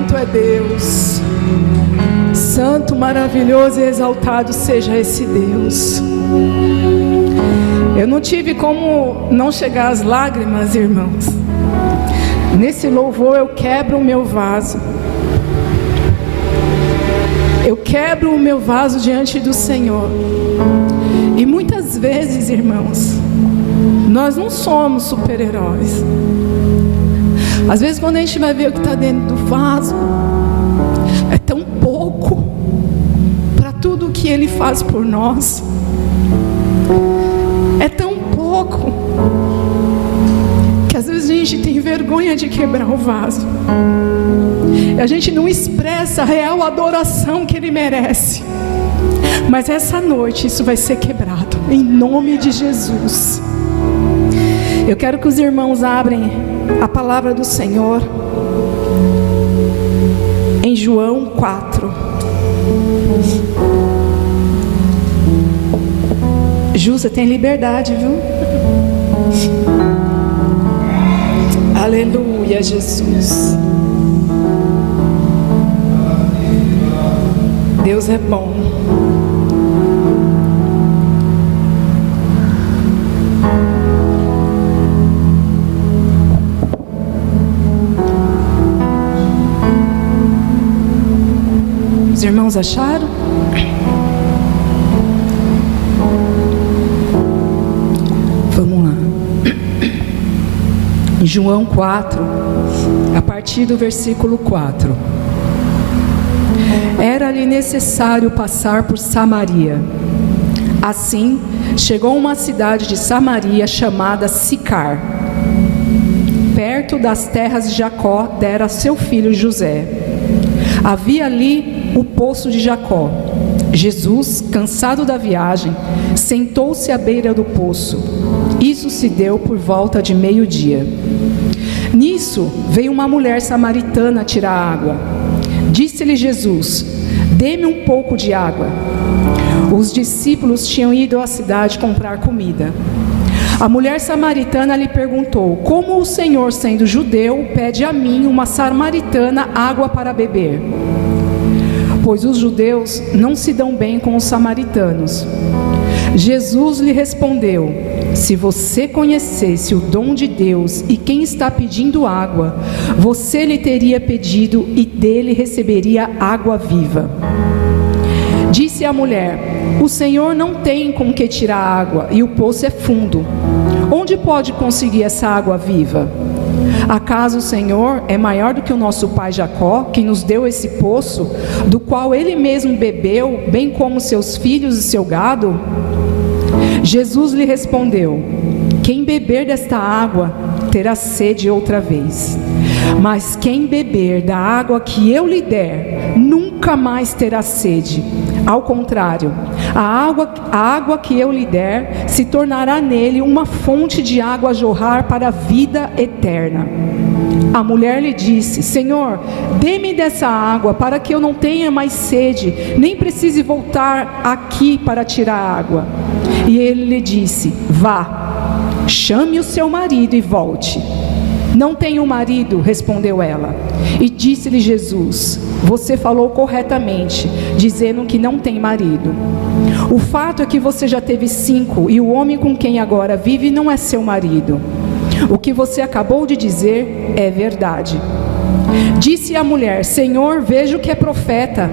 Santo é Deus. Santo, maravilhoso e exaltado seja esse Deus. Eu não tive como não chegar às lágrimas, irmãos. Nesse louvor eu quebro o meu vaso. Eu quebro o meu vaso diante do Senhor. E muitas vezes, irmãos, nós não somos super-heróis. Às vezes quando a gente vai ver o que está dentro do vaso, é tão pouco para tudo o que Ele faz por nós. É tão pouco que às vezes a gente tem vergonha de quebrar o vaso. E a gente não expressa a real adoração que Ele merece. Mas essa noite isso vai ser quebrado, em nome de Jesus. Eu quero que os irmãos abrem a palavra do Senhor em João 4. Ju, você tem liberdade, viu? Aleluia, Jesus. Deus é bom. Os irmãos acharam? Vamos lá. Em João 4, a partir do versículo 4. Era-lhe necessário passar por Samaria. Assim, chegou a uma cidade de Samaria chamada Sicar, perto das terras de Jacó, dera a seu filho José. Havia ali o poço de Jacó. Jesus, cansado da viagem, sentou-se à beira do poço. Isso se deu por volta de meio-dia. Nisso veio uma mulher samaritana tirar água. Disse-lhe Jesus: dê-me um pouco de água. Os discípulos tinham ido à cidade comprar comida. A mulher samaritana lhe perguntou: como o Senhor, sendo judeu, pede a mim, uma samaritana, água para beber? Pois os judeus não se dão bem com os samaritanos. Jesus lhe respondeu: se você conhecesse o dom de Deus e quem está pedindo água, você lhe teria pedido e dele receberia água viva. Disse a mulher: o Senhor não tem com que tirar água e o poço é fundo. Onde pode conseguir essa água viva? Acaso o Senhor é maior do que o nosso pai Jacó, que nos deu esse poço, do qual ele mesmo bebeu, bem como seus filhos e seu gado? Jesus lhe respondeu: quem beber desta água terá sede outra vez, mas quem beber da água que eu lhe der, nunca mais terá sede. Ao contrário, a água que eu lhe der se tornará nele uma fonte de água a jorrar para a vida eterna. A mulher lhe disse: Senhor, dê-me dessa água para que eu não tenha mais sede, nem precise voltar aqui para tirar água. E ele lhe disse: vá, chame o seu marido e volte. Não tenho marido, respondeu ela. E disse-lhe Jesus: você falou corretamente, dizendo que não tem marido. O fato é que você já teve 5, e o homem com quem agora vive não é seu marido. O que você acabou de dizer é verdade. Disse a mulher: Senhor, vejo que é profeta.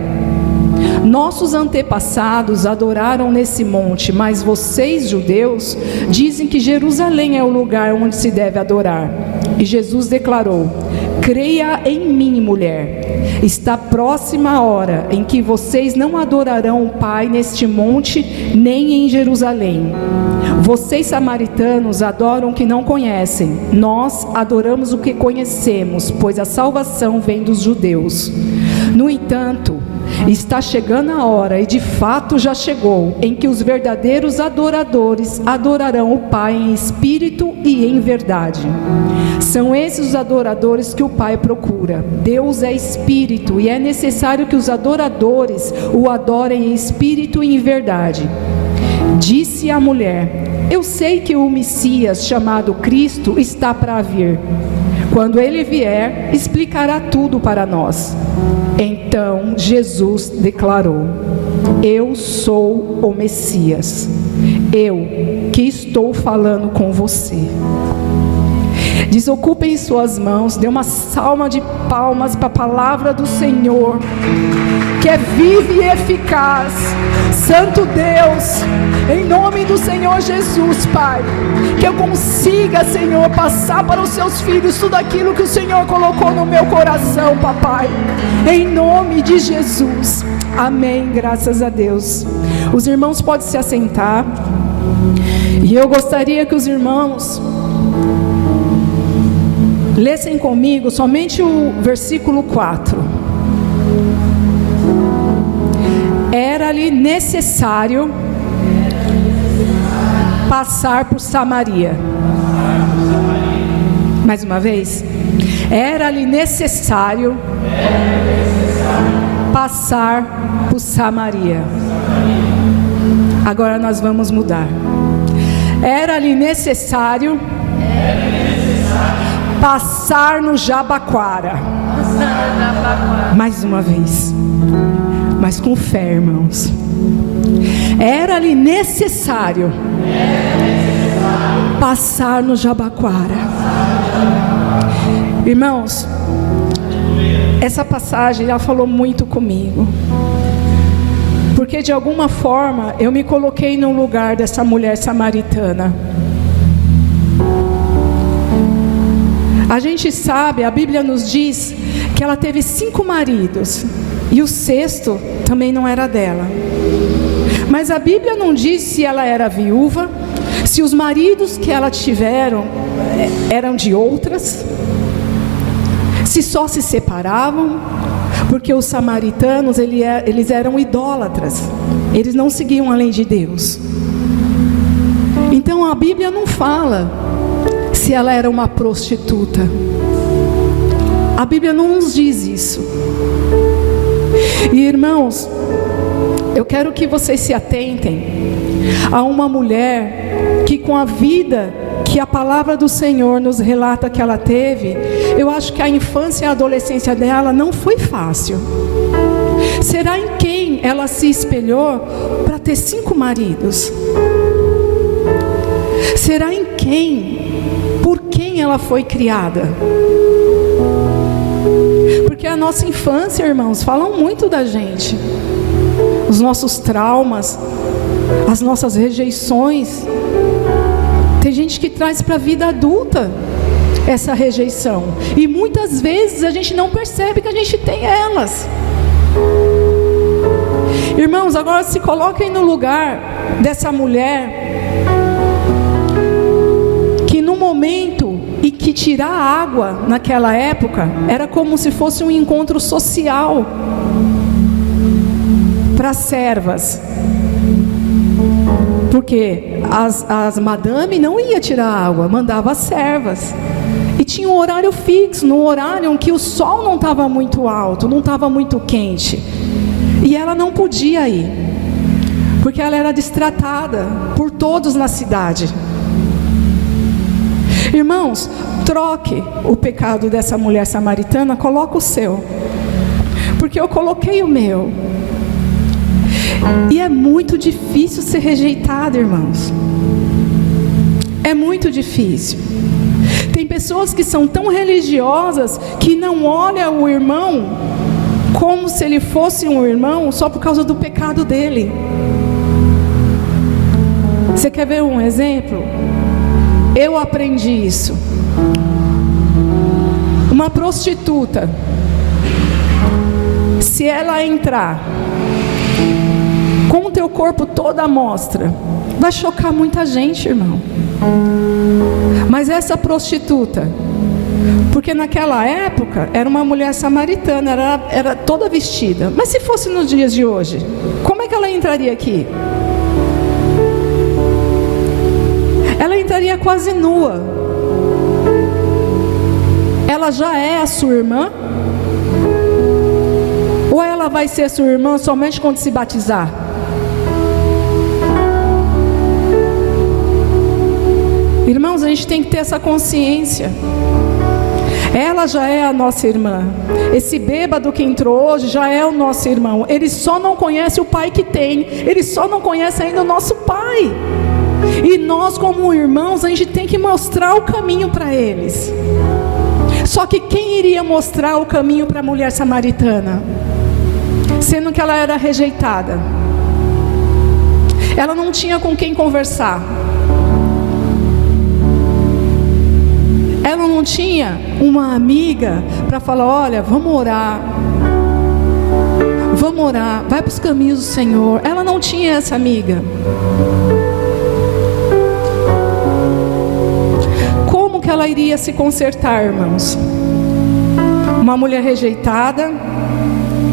Nossos antepassados adoraram nesse monte, mas vocês, judeus, dizem que Jerusalém é o lugar onde se deve adorar. E Jesus declarou: creia em mim, mulher, está próxima a hora em que vocês não adorarão o Pai neste monte, nem em Jerusalém. Vocês samaritanos adoram o que não conhecem, nós adoramos o que conhecemos, pois a salvação vem dos judeus. No entanto, está chegando a hora, e de fato já chegou, em que os verdadeiros adoradores adorarão o Pai em espírito e em verdade. São esses os adoradores que o Pai procura. Deus é espírito, e é necessário que os adoradores o adorem em espírito e em verdade. Disse a mulher: eu sei que o Messias, chamado Cristo, está para vir. Quando ele vier, explicará tudo para nós. Então Jesus declarou: eu sou o Messias, eu que estou falando com você. Desocupem suas mãos, dê uma salva de palmas para a palavra do Senhor, que é viva e eficaz. Santo Deus, em nome do Senhor Jesus, Pai, que eu consiga, Senhor, passar para os seus filhos tudo aquilo que o Senhor colocou no meu coração, papai, em nome de Jesus, amém, graças a Deus. Os irmãos podem se assentar, e eu gostaria que os irmãos lessem comigo somente o versículo 4. Era-lhe necessário passar por Samaria. Mais uma vez. Era-lhe necessário passar por Samaria. Agora nós vamos mudar. Era-lhe necessário passar no Jabaquara. Mais uma vez, mas com fé, irmãos. Era-lhe necessário passar no Jabaquara. Irmãos, essa passagem ela falou muito comigo, porque de alguma forma eu me coloquei no lugar dessa mulher samaritana. A gente sabe, a Bíblia nos diz que ela teve 5 maridos, e o 6º também não era dela. Mas a Bíblia não diz se ela era viúva, se os maridos que ela tiveram eram de outras, se só se separavam, porque os samaritanos eles eram idólatras, eles não seguiam a lei de Deus. Então a Bíblia não fala se ela era uma prostituta. A Bíblia não nos diz isso. E irmãos, eu quero que vocês se atentem a uma mulher que, com a vida que a palavra do Senhor nos relata que ela teve, eu acho que a infância e a adolescência dela não foi fácil. Será em quem ela se espelhou para ter 5 maridos? Será em quem? Por quem ela foi criada? Porque a nossa infância, irmãos, falam muito da gente. Os nossos traumas, as nossas rejeições. Tem gente que traz para a vida adulta essa rejeição, e muitas vezes a gente não percebe que a gente tem elas. Irmãos, agora se coloquem no lugar dessa mulher, que no momento e que tirar água naquela época era como se fosse um encontro social para servas, porque as madame não ia tirar água, mandava as servas, e tinha um horário fixo, no horário em que o sol não estava muito alto, não estava muito quente, e ela não podia ir, porque ela era destratada por todos na cidade. Irmãos, troque o pecado dessa mulher samaritana, coloca o seu, porque eu coloquei o meu. E é muito difícil ser rejeitado, irmãos. É muito difícil. Tem pessoas que são tão religiosas que não olham o irmão como se ele fosse um irmão só por causa do pecado dele. Você quer ver um exemplo? Eu aprendi isso. Uma prostituta, se ela entrar com o teu corpo todo à mostra, vai chocar muita gente, irmão. Mas essa prostituta, porque naquela época era uma mulher samaritana, era toda vestida. Mas se fosse nos dias de hoje, como é que ela entraria aqui? Ela entraria quase nua. Ela já é a sua irmã? Ou ela vai ser sua irmã somente quando se batizar? Irmãos, a gente tem que ter essa consciência. Ela já é a nossa irmã. Esse bêbado que entrou hoje já é o nosso irmão. Ele só não conhece o pai que tem. Ele só não conhece ainda o nosso pai. E nós, como irmãos, a gente tem que mostrar o caminho para eles. Só que quem iria mostrar o caminho para a mulher samaritana? Sendo que ela era rejeitada. Ela não tinha com quem conversar. Ela não tinha uma amiga para falar: olha, vamos orar, vai para os caminhos do Senhor. Ela não tinha essa amiga. Como que ela iria se consertar, irmãos? Uma mulher rejeitada,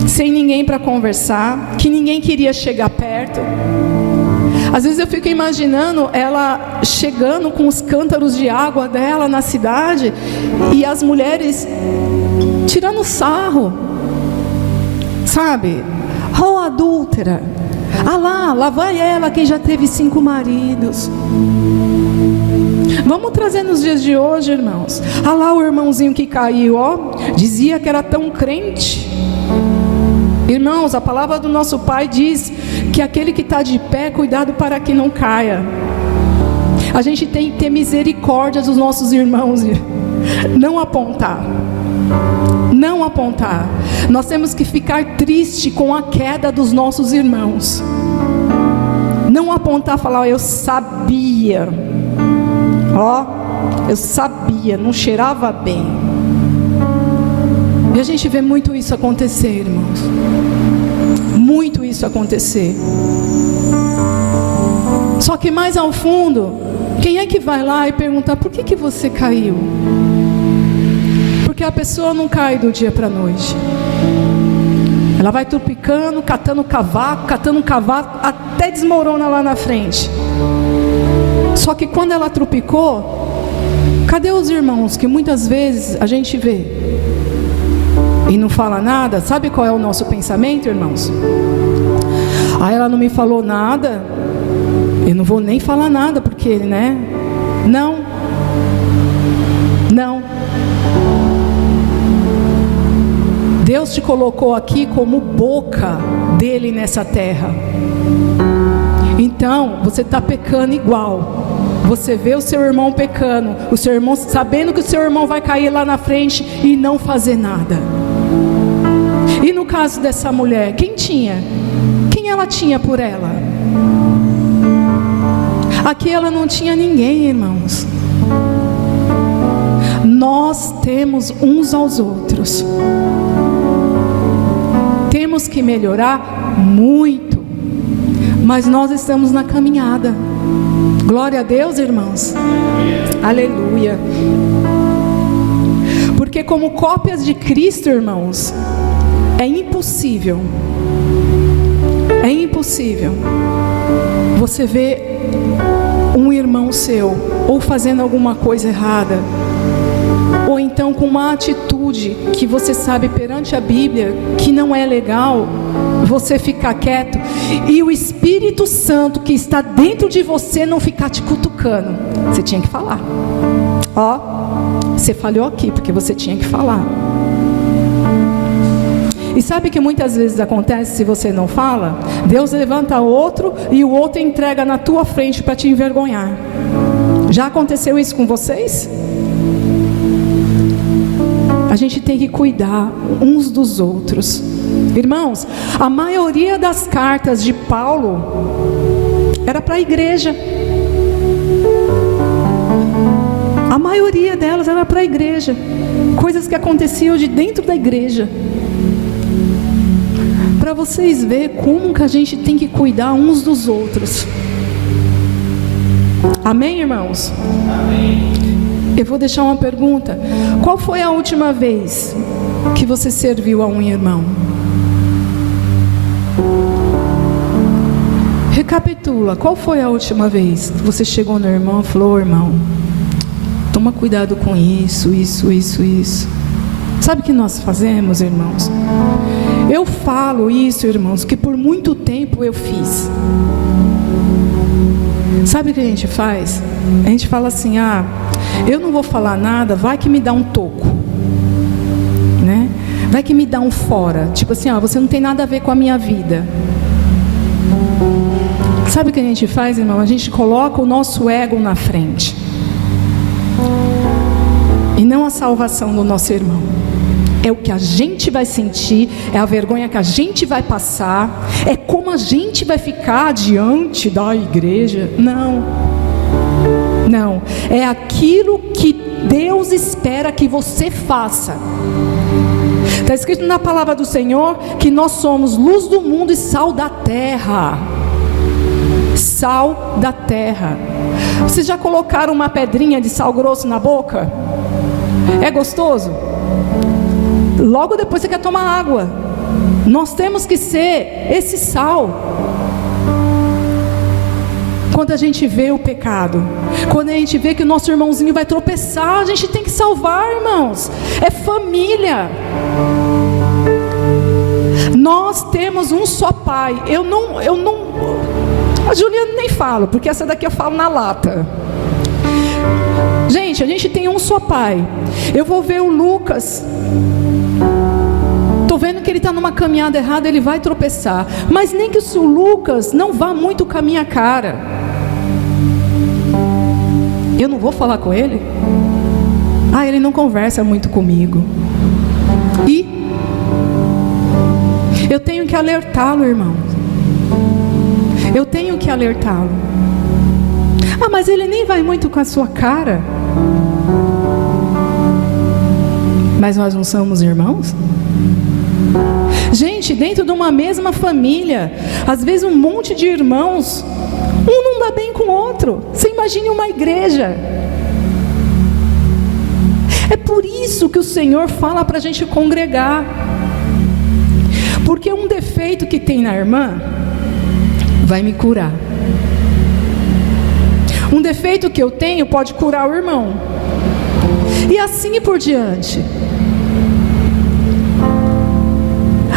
sem ninguém para conversar, que ninguém queria chegar perto. Às vezes eu fico imaginando ela chegando com os cântaros de água dela na cidade e as mulheres tirando sarro, sabe? Oh, adúltera, lá vai ela que já teve 5 maridos. Vamos trazer nos dias de hoje, irmãos. Lá o irmãozinho que caiu, dizia que era tão crente. Irmãos, a palavra do nosso Pai diz que aquele que está de pé, cuidado para que não caia. A gente tem que ter misericórdia dos nossos irmãos, não apontar. Não apontar. Nós temos que ficar triste com a queda dos nossos irmãos. Não apontar, falar: eu sabia. Eu sabia, não cheirava bem. E a gente vê muito isso acontecer, irmãos. Muito isso acontecer. Só que mais ao fundo, quem é que vai lá e perguntar: por que você caiu? Porque a pessoa não cai do dia para a noite. Ela vai tropicando, catando um cavaco, até desmorona lá na frente. Só que quando ela tropicou, cadê os irmãos que muitas vezes a gente vê e não fala nada? Sabe qual é o nosso pensamento, irmãos? Ela não me falou nada, eu não vou nem falar nada, porque, né? Não. Deus te colocou aqui como boca dele nessa terra. Então, você está pecando igual. Você vê o seu irmão pecando, o seu irmão sabendo que o seu irmão vai cair lá na frente e não fazer nada. E no caso dessa mulher, quem ela tinha por ela? Aqui ela não tinha ninguém, irmãos. Nós temos uns aos outros. Temos que melhorar muito, mas nós estamos na caminhada. Glória a Deus, irmãos. Aleluia. Porque como cópias de Cristo, irmãos, é impossível você ver um irmão seu ou fazendo alguma coisa errada, ou então com uma atitude que você sabe perante a Bíblia que não é legal, você ficar quieto e o Espírito Santo que está dentro de você não ficar te cutucando. Você tinha que falar. Você falhou aqui porque você tinha que falar. E sabe que muitas vezes acontece, se você não fala, Deus levanta outro e o outro entrega na tua frente para te envergonhar. Já aconteceu isso com vocês? A gente tem que cuidar uns dos outros. Irmãos, a maioria das cartas de Paulo era para a igreja. A maioria delas era para a igreja. Coisas que aconteciam de dentro da igreja. Para vocês verem como que a gente tem que cuidar uns dos outros. Amém, irmãos? Amém. Eu vou deixar uma pergunta. Qual foi a última vez que você serviu a um irmão? Recapitula. Qual foi a última vez que você chegou no irmão e falou: irmão, toma cuidado com isso. Sabe o que nós fazemos, irmãos? Eu falo isso, irmãos, que por muito tempo eu fiz. Sabe o que a gente faz? A gente fala assim: eu não vou falar nada, vai que me dá um toco. Vai que me dá um fora, tipo assim, você não tem nada a ver com a minha vida. Sabe o que a gente faz, irmão? A gente coloca o nosso ego na frente e não a salvação do nosso irmão. É o que a gente vai sentir, é a vergonha que a gente vai passar, é como a gente vai ficar diante da igreja. Não, é aquilo que Deus espera que você faça. Está escrito na palavra do Senhor que nós somos luz do mundo e sal da terra. Sal da terra. Vocês já colocaram uma pedrinha de sal grosso na boca? É gostoso? Logo depois você quer tomar água. Nós temos que ser esse sal. Quando a gente vê o pecado, quando a gente vê que o nosso irmãozinho vai tropeçar, a gente tem que salvar, irmãos. É família. Nós temos um só pai. A Juliana nem falo, porque essa daqui eu falo na lata. Gente, a gente tem um só pai. Eu vou ver o Lucas. Estou vendo que ele está numa caminhada errada, ele vai tropeçar. Mas nem que o Lucas não vá muito com a minha cara, eu não vou falar com ele? Ele não conversa muito comigo. E eu tenho que alertá-lo, irmão. Eu tenho que alertá-lo. Mas ele nem vai muito com a sua cara. Mas nós não somos irmãos? Gente, dentro de uma mesma família, às vezes um monte de irmãos, um não dá bem com o outro. Você imagine uma igreja. É por isso que o Senhor fala para a gente congregar. Porque um defeito que tem na irmã vai me curar. Um defeito que eu tenho pode curar o irmão. E assim por diante.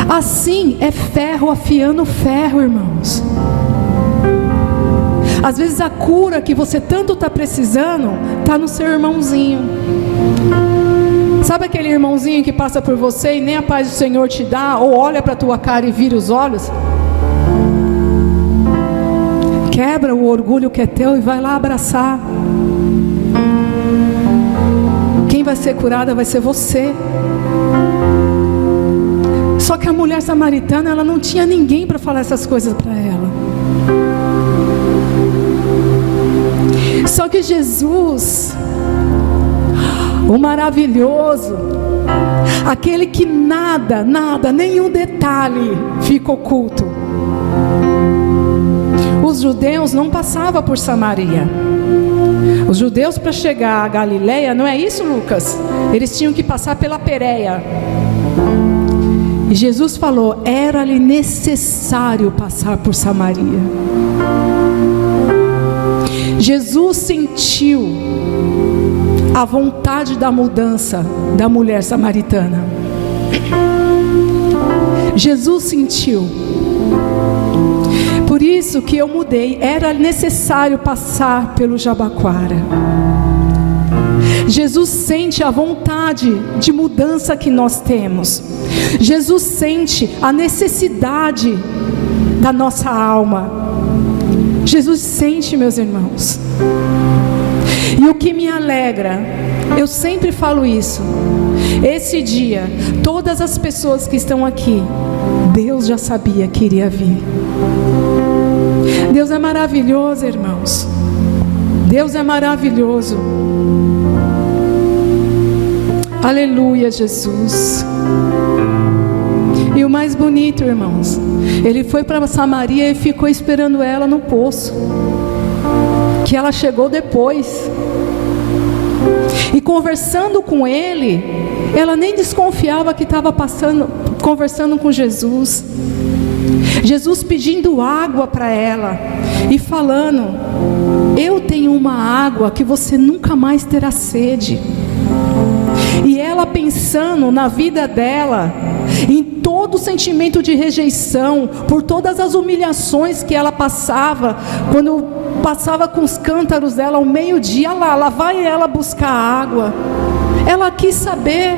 Assim é ferro afiando ferro, irmãos. Às vezes a cura que você tanto está precisando está no seu irmãozinho. Sabe aquele irmãozinho que passa por você e nem a paz do Senhor te dá, ou olha para a tua cara e vira os olhos? Quebra o orgulho que é teu e vai lá abraçar. Quem vai ser curada vai ser você. Só que a mulher samaritana, ela não tinha ninguém para falar essas coisas para ela. Só que Jesus, o maravilhoso, aquele que nada, nenhum detalhe fica oculto. Os judeus não passavam por Samaria. Os judeus, para chegar a Galileia, não é isso, Lucas? Eles tinham que passar pela Pérea. E Jesus falou, era-lhe necessário passar por Samaria. Jesus sentiu a vontade da mudança da mulher samaritana. Jesus sentiu. Por isso que eu mudei. Era necessário passar pelo Jabaquara. Jesus sente a vontade de mudança que nós temos. Jesus sente a necessidade da nossa alma. Jesus sente, meus irmãos. E o que me alegra, eu sempre falo isso, esse dia, todas as pessoas que estão aqui, Deus já sabia que iria vir. Deus é maravilhoso, irmãos. Deus é maravilhoso. Aleluia, Jesus. E o mais bonito, irmãos, ele foi para Samaria e ficou esperando ela no poço, que ela chegou depois. E conversando com ele, ela nem desconfiava que estava conversando com Jesus. Jesus pedindo água para ela e falando, eu tenho uma água que você nunca mais terá sede. E ela pensando na vida dela, em todo o sentimento de rejeição, por todas as humilhações que ela passava, quando passava com os cântaros dela ao meio-dia, lá vai ela buscar água. Ela quis saber,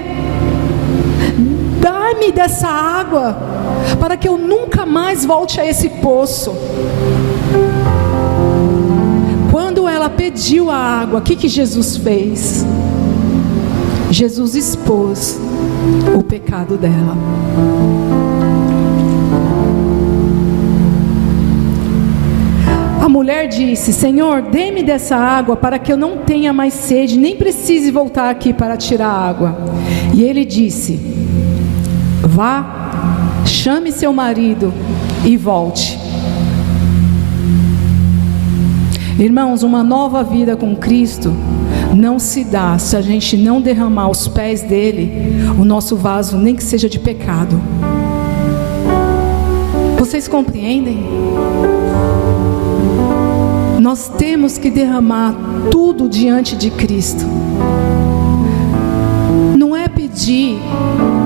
dá-me dessa água, para que eu nunca mais volte a esse poço. Quando ela pediu a água, o que Jesus fez? Jesus expôs o pecado dela. A mulher disse: Senhor, dê-me dessa água para que eu não tenha mais sede, nem precise voltar aqui para tirar água. E ele disse: vá, chame seu marido e volte. Irmãos, uma nova vida com Cristo não se dá se a gente não derramar aos pés dele o nosso vaso, nem que seja de pecado. Vocês compreendem? Nós temos que derramar tudo diante de Cristo. Não é pedir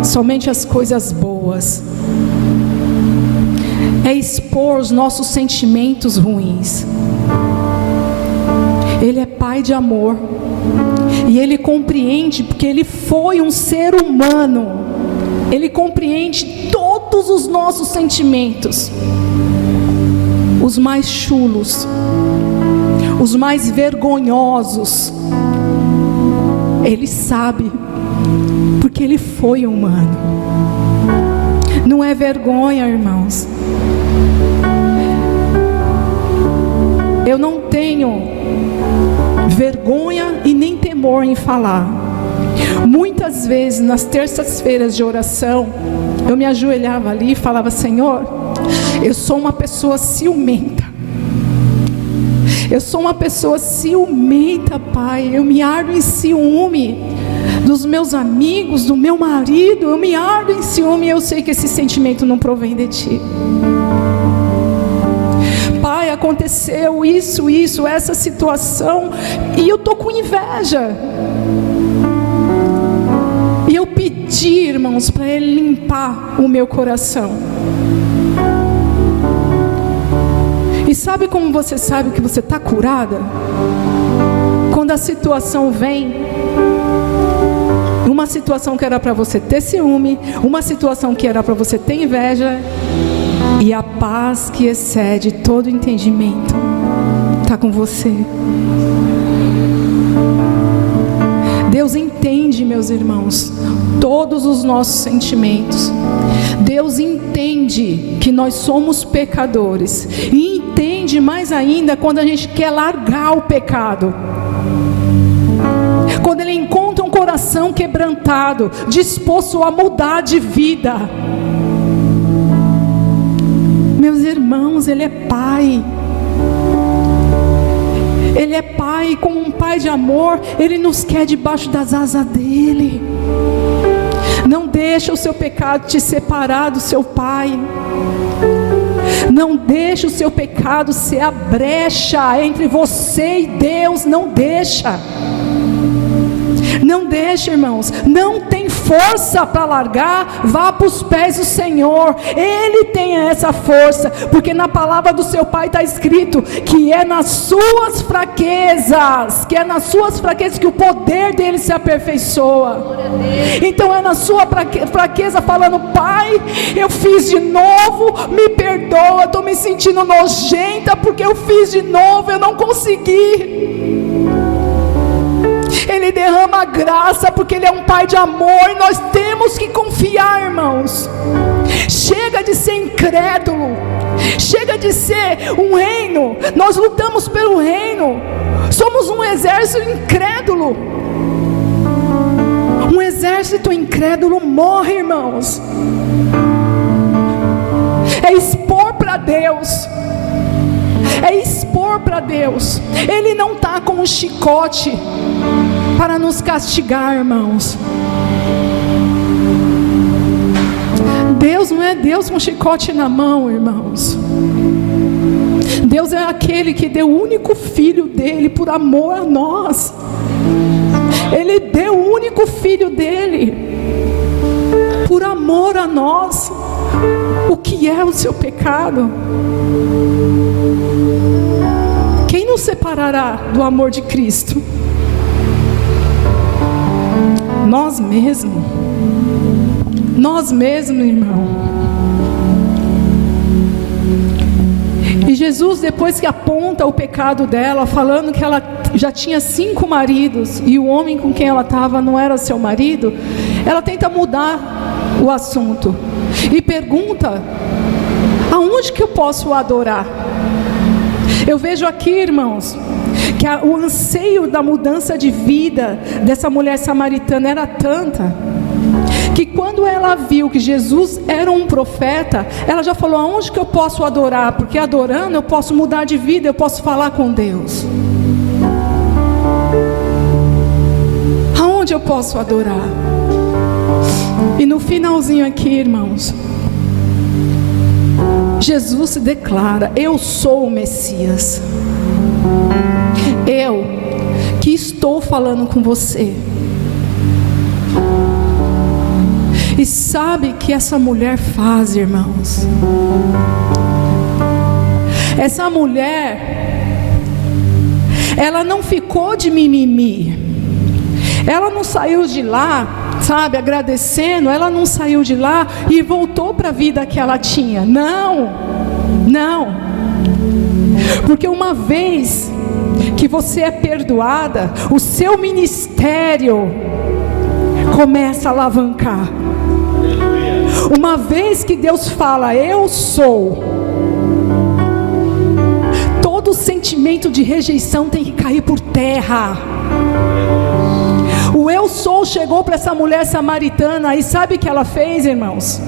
somente as coisas boas, é expor os nossos sentimentos ruins. Ele é Pai de amor, e Ele compreende, porque Ele foi um ser humano. Ele compreende todos os nossos sentimentos, os mais chulos, os mais vergonhosos. Ele sabe, porque Ele foi humano. Não é vergonha, irmãos. Eu não tenho vergonha e nem temor em falar. Muitas vezes nas terças-feiras de oração, eu me ajoelhava ali e falava: Senhor, eu sou uma pessoa ciumenta. Eu sou uma pessoa ciumenta, Pai. Eu me ardo em ciúme dos meus amigos, do meu marido. Eu me ardo em ciúme, e eu sei que esse sentimento não provém de Ti. Pai, aconteceu isso, essa situação, e eu estou com inveja. E eu pedi, irmãos, para Ele limpar o meu coração. E sabe como você sabe que você está curada? Quando a situação vem, uma situação que era para você ter ciúme, uma situação que era para você ter inveja, e a paz que excede todo entendimento está com você. Deus entende, meus irmãos, todos os nossos sentimentos. Deus entende que nós somos pecadores, e entende mais ainda quando a gente quer largar o pecado. Quando Ele encontra um coração quebrantado, disposto a mudar de vida. Meus irmãos, Ele é Pai. Ele é Pai, como um Pai de amor. Ele nos quer debaixo das asas dEle. Não deixa o seu pecado te separar do seu Pai. Não deixa o seu pecado ser a brecha entre você e Deus. Não deixa. Não deixa, irmãos. Não tem força para largar. Vá para os pés do Senhor. Ele tem essa força, porque na palavra do seu Pai está escrito que é nas suas fraquezas, que o poder dele se aperfeiçoa. Então é na sua fraqueza, falando: Pai, eu fiz de novo, me perdoa, estou me sentindo nojenta porque eu fiz de novo, eu não consegui. Ele derrama a graça, porque Ele é um Pai de amor, e nós temos que confiar, irmãos. Chega de ser incrédulo, chega de ser um reino. Nós lutamos pelo reino, somos um exército incrédulo. Um exército incrédulo morre, irmãos. É expor para Deus. É expor para Deus. Ele não está com um chicote para nos castigar, irmãos. Deus não é Deus com chicote na mão, irmãos. Deus é aquele que deu o único filho dele por amor a nós. Ele deu o único filho dele por amor a nós. O que é o seu pecado? Quem nos separará do amor de Cristo? Nós mesmos. nós mesmos, irmão. E Jesus, depois que aponta o pecado dela, falando que ela já tinha 5 maridos e o homem com quem ela estava não era seu marido, ela tenta mudar o assunto e pergunta: aonde que eu posso adorar? Eu vejo aqui, irmãos, que o anseio da mudança de vida dessa mulher samaritana era tanta, que quando ela viu que Jesus era um profeta, ela já falou: aonde que eu posso adorar? Porque adorando eu posso mudar de vida, eu posso falar com Deus. Aonde eu posso adorar? E no finalzinho aqui, irmãos, Jesus se declara: eu sou o Messias. Eu que estou falando com você. E sabe o que essa mulher faz, irmãos? Essa mulher, ela não ficou de mimimi. Ela não saiu de lá, sabe, agradecendo. Ela não saiu de lá e voltou para a vida que ela tinha. Não, não. Porque uma vez que você é perdoada, o seu ministério começa a alavancar. Uma vez que Deus fala: eu sou, todo sentimento de rejeição tem que cair por terra. O eu sou chegou para essa mulher samaritana, e sabe o que ela fez, irmãos?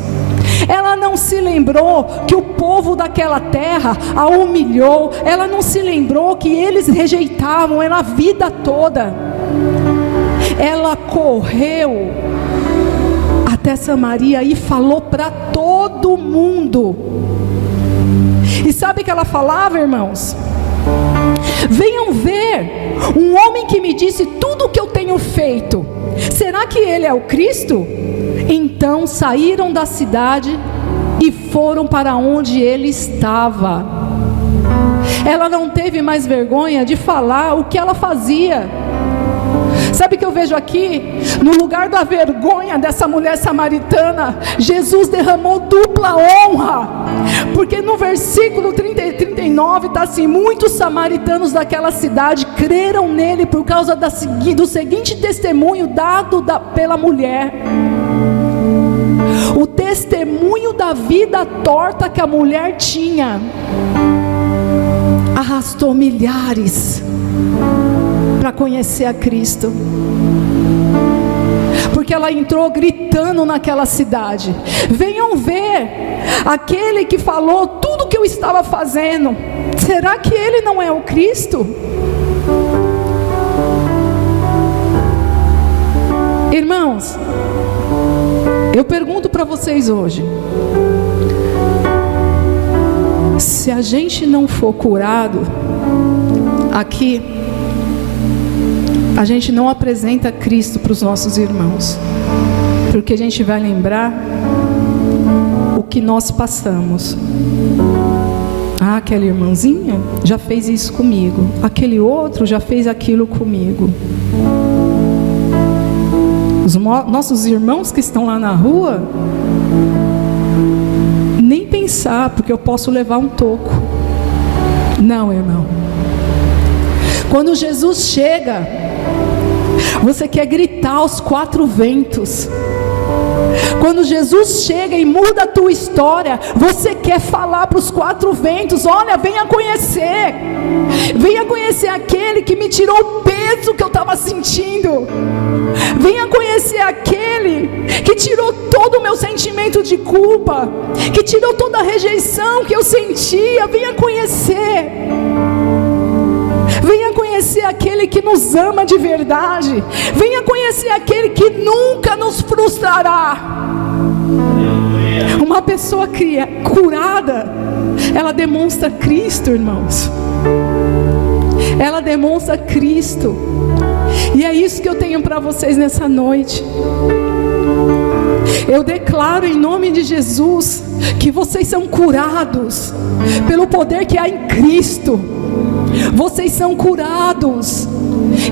Ela não se lembrou que o povo daquela terra a humilhou. Ela não se lembrou que eles rejeitavam ela a vida toda. Ela correu até Samaria e falou para todo mundo. E sabe o que ela falava, irmãos? Venham ver um homem que me disse tudo o que eu tenho feito. Será que ele é o Cristo? Então saíram da cidade e foram para onde ele estava. Ela não teve mais vergonha de falar o que ela fazia. Sabe o que eu vejo aqui? No lugar da vergonha dessa mulher samaritana, Jesus derramou dupla honra. Porque no versículo 30 e 39 está assim: muitos samaritanos daquela cidade creram nele por causa do seguinte testemunho dado pela mulher. O testemunho da vida torta que a mulher tinha arrastou milhares para conhecer a Cristo. Porque ela entrou gritando naquela cidade: venham ver aquele que falou tudo que eu estava fazendo. Será que ele não é o Cristo? Irmãos, eu pergunto para vocês hoje: se a gente não for curado aqui, a gente não apresenta Cristo para os nossos irmãos, porque a gente vai lembrar o que nós passamos. Ah, aquela irmãzinha já fez isso comigo, aquele outro já fez aquilo comigo. Os nossos irmãos que estão lá na rua, nem pensar, porque eu posso levar um toco. Não, irmão. Quando Jesus chega, você quer gritar aos 4 ventos. Quando Jesus chega e muda a tua história, você quer falar para os 4 ventos: olha, venha conhecer. Venha conhecer aquele que me tirou o peso que eu estava sentindo. Venha conhecer aquele que tirou todo o meu sentimento de culpa, que tirou toda a rejeição que eu sentia. Venha conhecer. Venha conhecer aquele que nos ama de verdade. Venha conhecer aquele que nunca nos frustrará. Uma pessoa curada, ela demonstra Cristo, irmãos. Ela demonstra Cristo. E é isso que eu tenho para vocês nessa noite. Eu declaro em nome de Jesus que vocês são curados pelo poder que há em Cristo. Vocês são curados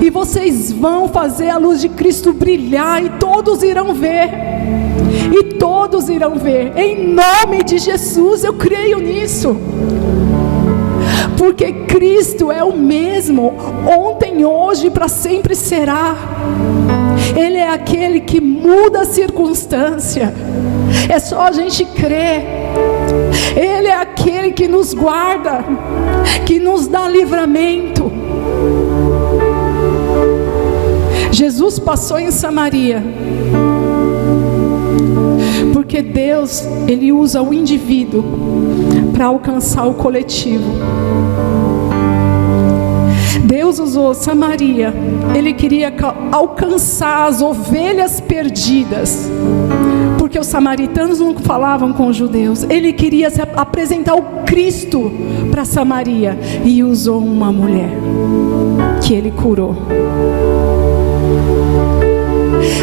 e vocês vão fazer a luz de Cristo brilhar, e todos irão ver, e todos irão ver. Em nome de Jesus, eu creio nisso. Porque Cristo é o mesmo, ontem, hoje e para sempre será. Ele é aquele que muda a circunstância. É só a gente crer. Ele é aquele que nos guarda, que nos dá livramento. Jesus passou em Samaria, porque Deus, Ele usa o indivíduo para alcançar o coletivo. Deus usou Samaria, Ele queria alcançar as ovelhas perdidas, porque os samaritanos não falavam com os judeus. Ele queria apresentar o Cristo para Samaria, e usou uma mulher que Ele curou.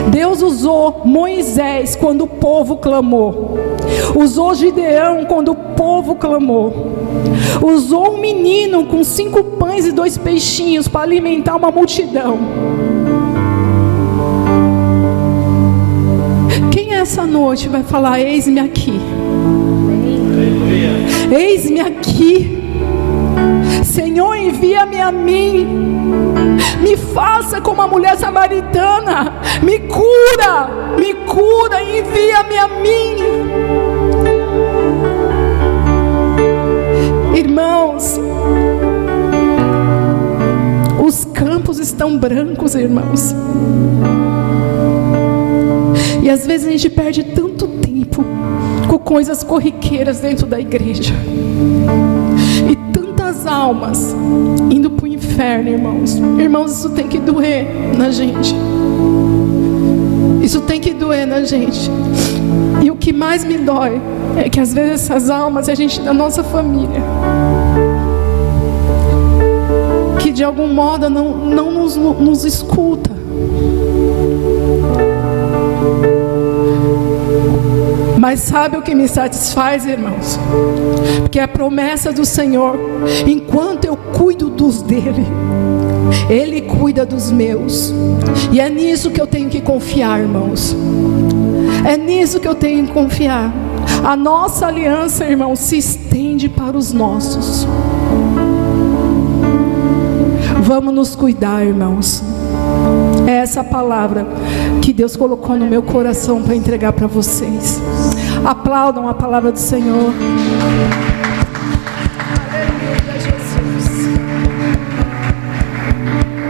Deus usou Moisés quando o povo clamou, usou Gideão quando o povo clamou, usou um menino com 5 pães e 2 peixinhos para alimentar uma multidão. Quem essa noite vai falar: eis-me aqui, eis-me aqui, Senhor, envia-me a mim, me faça como a mulher samaritana, me cura, envia-me a mim. Irmãos, os campos estão brancos, irmãos, e às vezes a gente perde tanto tempo com coisas corriqueiras dentro da igreja, e tantas almas indo para o inferno, irmãos. Irmãos, isso tem que doer na gente. Isso tem que doer na gente. E o que mais me dói é que às vezes essas almas é a gente da nossa família, que de algum modo não nos escuta. Mas sabe o que me satisfaz, irmãos? Porque a promessa do Senhor: enquanto eu cuido dos dele, Ele cuida dos meus. E é nisso que eu tenho que confiar, irmãos. É nisso que eu tenho que confiar. A nossa aliança, irmãos, se estende para os nossos. Vamos nos cuidar, irmãos. É essa palavra que Deus colocou no meu coração para entregar para vocês. Aplaudam a palavra do Senhor.